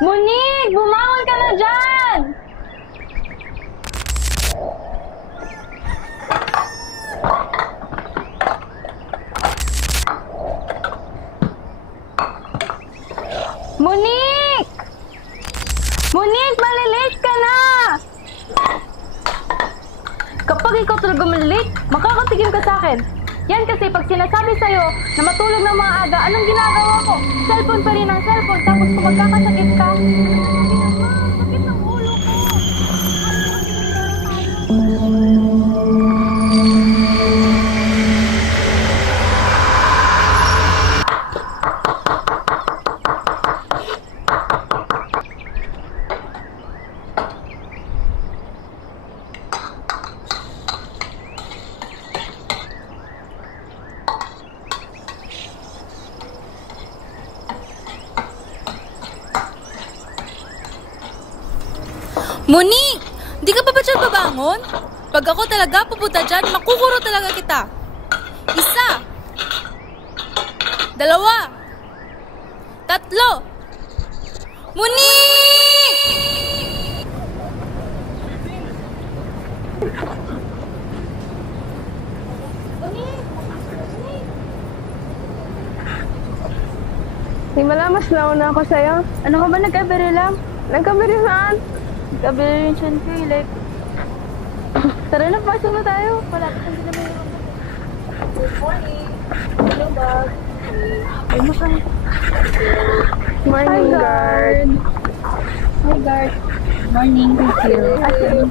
Monique! Bumangon ka na dyan! Monique! Monique, malilate ka na! Kapag ikaw talaga malilate, makakatigim ka sa akin. Yan kasi pag sinasabi sa'yo na matulog ng mga aga, anong ginagawa ko? Cellphone pa rin ang cellphone, tapos kung magkakasakit ka, sakit ng ulo ko. Monique! Di ka pa ba dyan babangon? Pag ako talaga pupunta dyan, makukuro talaga kita. 1, 2, 3. Monique! Simala, mas nauna ako sa'yo. Ano ka ba nagkabiri lang? Nagkabiri saan? Nagkabiri rin siya ko like... Tara na, pasok na tayo. Malapit na din naman yung... Good morning. Hello, Bob. Ay mo kayo. Morning, guard. Hi, guard. Morning. Thank you. Hi, guard.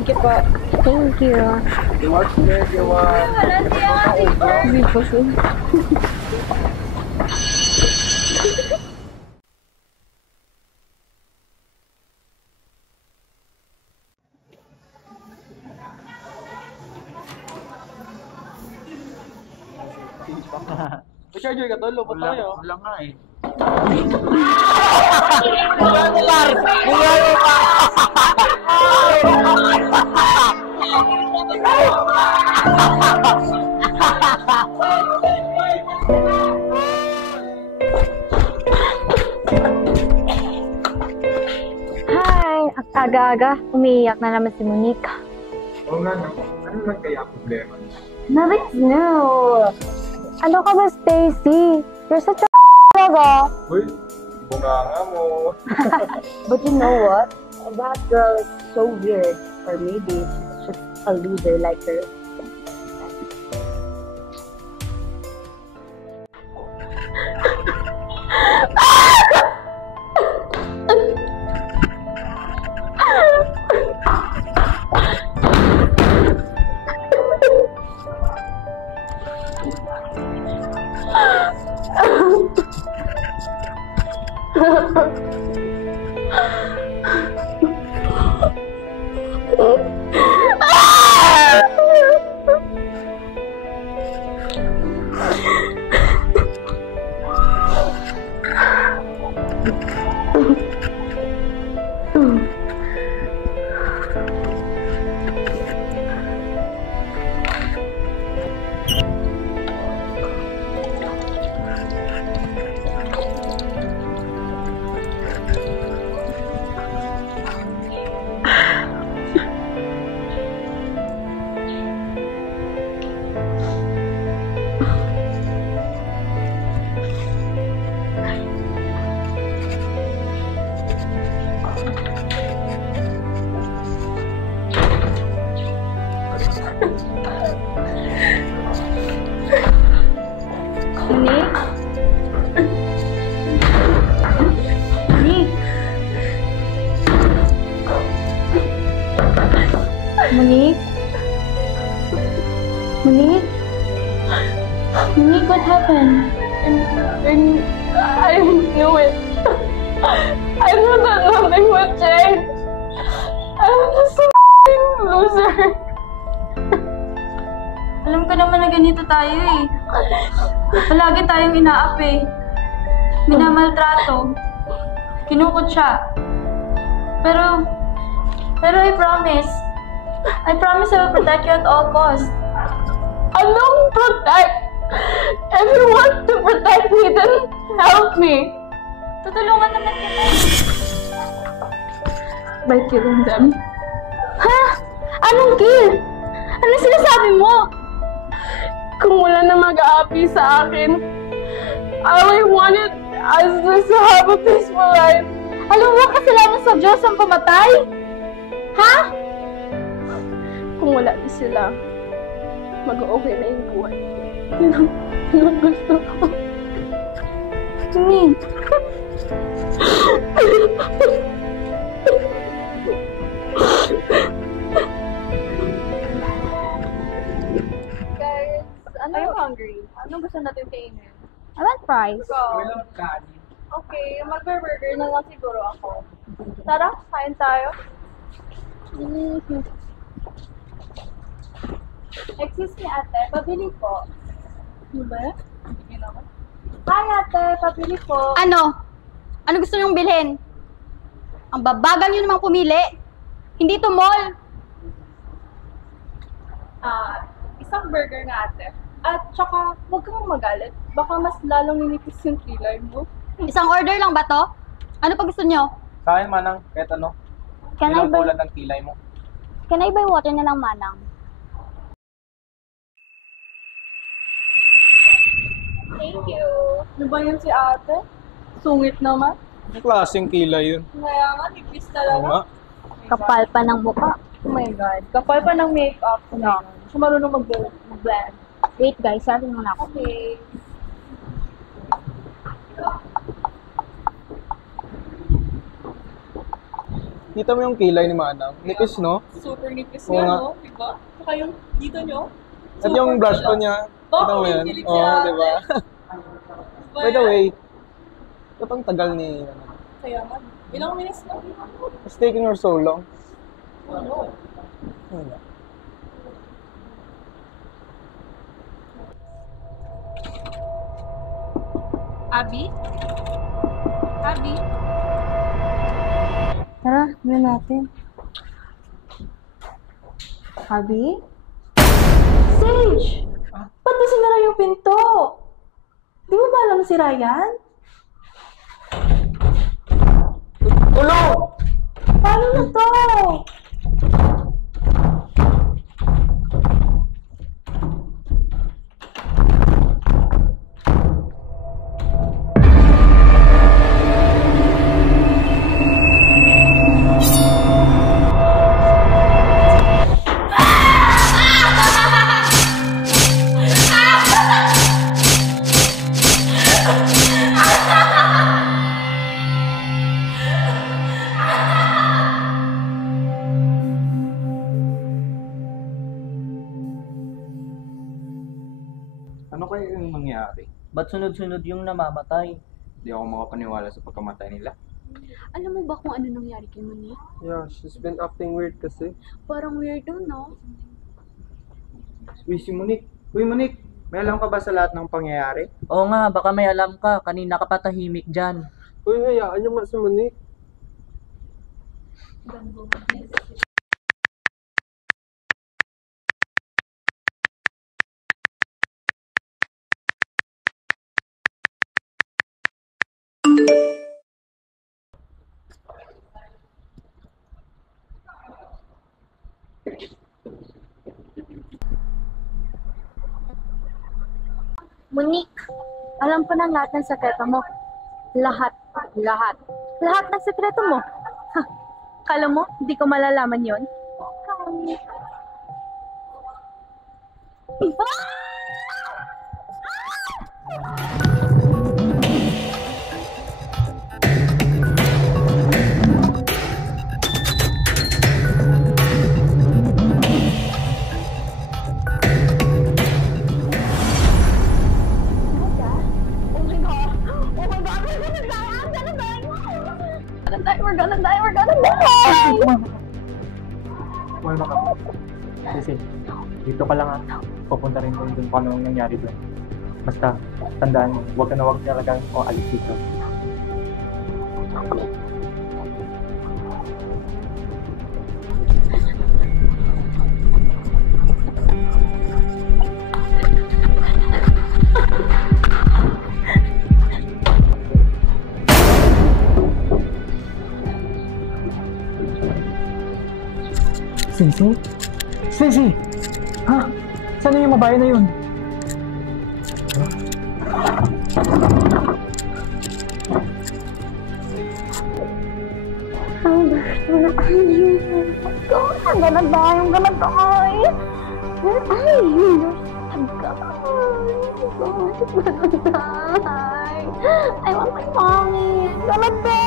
Thank you po. Thank you. What's there, you want? Wala siya kasi po. Hindi po siya. Charger ka tol, lupot tayo. Wala nga eh. Hi! Aga-aga, umiiyak na naman si Monique. Oo nga naman. Ano man kaya problema? Nothing's new! Ano ka ba, Stacy? You're such a talaga. Uy, bunganga mo. But you know what? That girl is so weird. Or maybe she's just a loser like her. Monique? Monique? Monique, what happened? I knew it. I knew that nothing would change. I'm just a loser. Alam ko naman na ganito tayo eh. Palagi tayong inaapi. Minamaltrato. Kinukutsa. Pero I promise I will protect you at all costs. I don't protect. If you want to protect me, then help me. Tutulungan naman kita. By killing them. Ha? Anong kill? Ano sinasabi mo? Kung wala na mag-aapi sa akin, all I wanted is just to have a peaceful life. Alam mo, kasalanan sa Diyos ang pamatay? Ha? Kung wala na sila, mag-okay na yung buhay. Yun ang gusto ko. Tumi. Guys, I'm hungry. Ano gusto natin kainin? I want fries. Walang kanin. Okay, mag-burger na lang siguro ako. Tara, kain tayo. Excuse me, ate. Pabili po. Ano ba? Hi, ate. Pabili po. Ano? Ano gusto niyong bilhin? Ang babagal niyo namang pumili. Hindi to mall. Isang burger na ate. At saka, huwag kang magalit. Baka mas lalong ninipis yung kilay mo. Isang order lang ba to? Ano pa gusto niyo? Sa akin, Manang, kahit ano. Can I Ilang buy, tulad ng kilay mo. can I buy water na lang, Manang? Thank you. Ano ba yun si ate? Sungit naman. Anong klaseng kilay yun? Kaya nga, nipis Oo talaga. nga. Kapal pa ng mukha. Oh my God. Kapal pa ng makeup. No. Siya marunong mag-blend. Wait guys, sabi muna ako. Okay. Kita mo yung kilay ni Manang. Nipis, no? Super nipis Oo nga, nga. no? Diba? Saka yung dito nyo. At yung brush ko niya. Kita mo yan? kilig Oo, siya. diba? By the way, ito ang tagal ni... Kaya nga. Ilang minutes na? It's taking her so long. Ano? Wala. Abby? Abby? Tara, gawin natin. Abby? Sage! Ba't mo sinara yung pinto? Di mo ba alam si Ryan? Tulong! Paano na to? Ano kaya yung mangyari? Ba't sunod-sunod yung namamatay? Hindi ako makapaniwala sa pagkamatay nila. Alam mo ba kung ano nangyari kay Monique? Yeah, she's been acting weird kasi. Parang weirdo, no? Uy, si Monique. Uy, Monique! May alam ka ba sa lahat ng pangyayari? Oo nga, baka may alam ka. Kanina ka patahimik dyan. Uy, hayaan niyo nga si Monique. Monique, alam ko na lahat ng sekreto mo. Lahat. Lahat. Lahat ng sekreto mo. Ha, kala mo, hindi ko malalaman yon? We're gonna die! We're gonna die! Kumalma ka. Kasi, dito ka lang pupunta rin doon kung ano nangyari doon. Basta, tandaan mo, huwag ka na huwag talagang alis dito. Stacy? Stacy! Ha? Saan na yung babae na yun? Ang gusto na ayun. Ang ganun ba? Yung ganun ba? Ayun. I want my mommy. Ganun ba?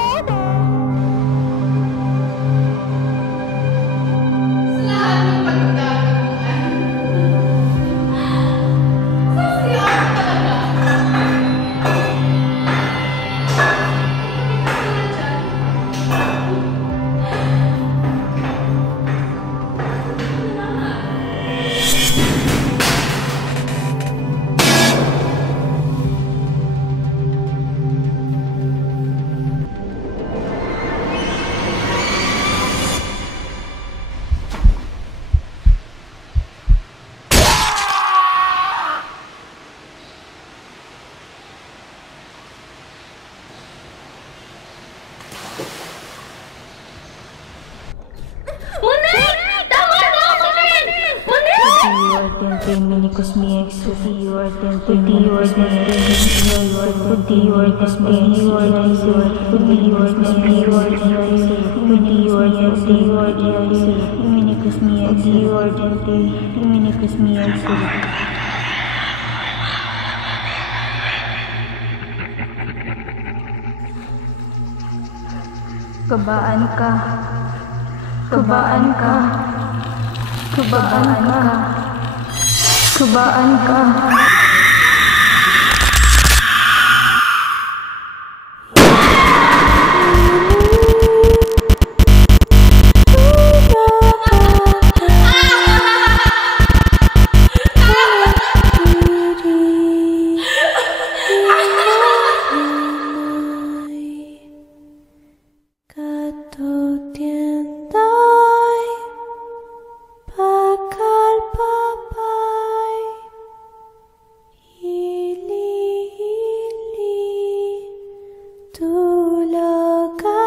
Kabaan ka. Kabaan ka. Kabaan ka. Kabaan ka. Tulaga